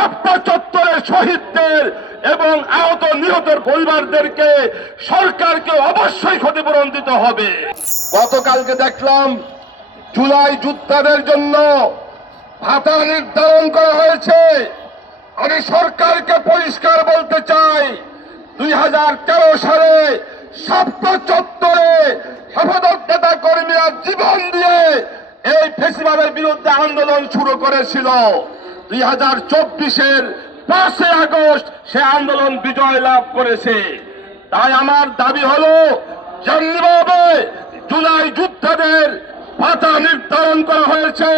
শাপলা চত্বরে শহীদদের এবং আহত নিহতের পরিবারদেরকে সরকারকে অবশ্যই ক্ষতিপূরণ দিতে হবে। গতকালকে দেখলাম জুলাই যোদ্ধাদের জন্য ভাতা নির্ধারণ করা হয়েছে। আমি সরকারকে পরিষ্কার বলতে চাই, 2013 সালে শাপলা চত্বরে হেফাজত নেতা কর্মীরা জীবন দিয়ে এই ফ্যাসিবাদের বিরুদ্ধে আন্দোলন শুরু করেছিল। 2024-এর 5 আগস্ট সে আন্দোলন বিজয় লাভ করেছে। তাই আমার দাবি হলো, যেমনিভাবে জুলাই যোদ্ধাদের ভাতা নির্ধারণ করা হয়েছে,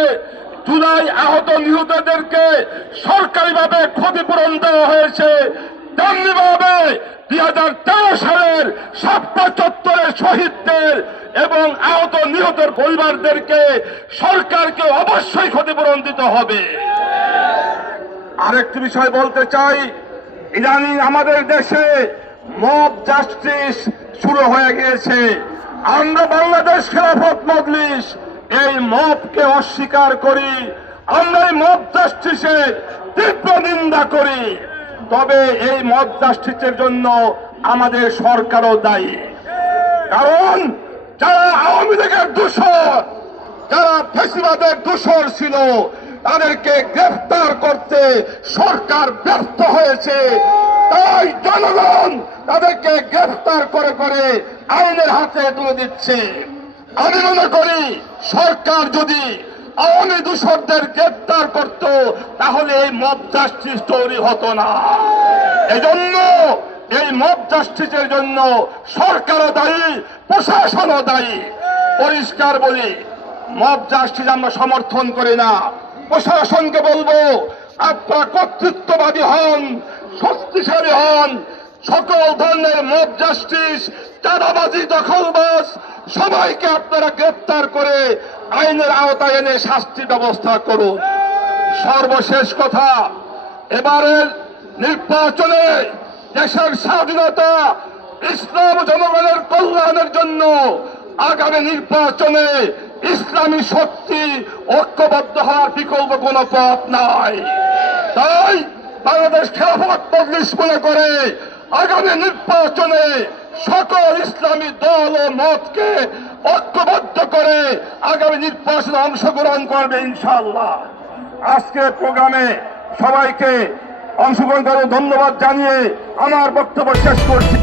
জুলাই আহত নিহতদেরকে সরকারিভাবে ক্ষতিপূরণ দেওয়া হয়েছে, তেমনিভাবে 2013 সালের শাপলা চত্বরে শহীদদের এবং আহত নিহতের পরিবারদেরকে সরকারকে অবশ্যই ক্ষতিপূরণ দিতে হবে। আরেকটি বিষয় বলতে চাই, ইদানিং আমাদের দেশে মব জাস্টিস শুরু হয়ে গিয়েছে। আমরা বাংলাদেশ খেলাফত মজলিস এই মবকে অস্বীকার করি, আমরা এই মব জাস্টিসের তীব্র নিন্দা করি। তবে এই মব জাস্টিসের জন্য আমাদের সরকারও দায়ী। কারণ যারা আওয়ামী লীগের দোষর, যারা ফ্যাসিবাদের দোষর ছিল, তাদেরকে গ্রেফতার করতে সরকার ব্যর্থ হয়েছে। তাই জনগণ তাদেরকে গ্রেফতার করে করে আইনের হাতে তুলে দিচ্ছে। আমি মনে করি সরকার যদি আওয়ামী দোষরদের গ্রেফতার করত, তাহলে এই মব জাস্টিস তৈরি হতো না। এজন্য এই মব জাস্টিসের জন্য সরকারও দায়ী, প্রশাসনও দায়ী। পরিষ্কার বলি, মব জাস্টিস আমরা সমর্থন করি না। প্রশাসনকে বলবো, আপনারা কর্তৃত্ববাদী হন, শক্তিশালী হন, সকল ধরনের মব জাস্টিস, চাঁদাবাজি, দখলবাজ সবাইকে আপনারা গ্রেফতার করে আইনের আওতায় এনে শাস্তি ব্যবস্থা করুন। সর্বশেষ কথা, এবারের নির্বাচনে দেশের স্বাধীনতা, ইসলাম জনগণের কল্যাণের জন্য আগামী নির্বাচনে ইসলামী শক্তি ঐক্যবদ্ধ হওয়ার বিকল্প কোন পথ নাই। তাই বাংলাদেশ খেলাফত মজলিস মনে করে আগামী নির্বাচনে সকল ইসলামী দল ও মতকে ঐক্যবদ্ধ করে আগামী নির্বাচনে অংশগ্রহণ করবে ইনশাআল্লাহ। আজকের প্রোগ্রামে সবাইকে অংশগ্রহণ করার ধন্যবাদ জানিয়ে আমার বক্তব্য শেষ করছি।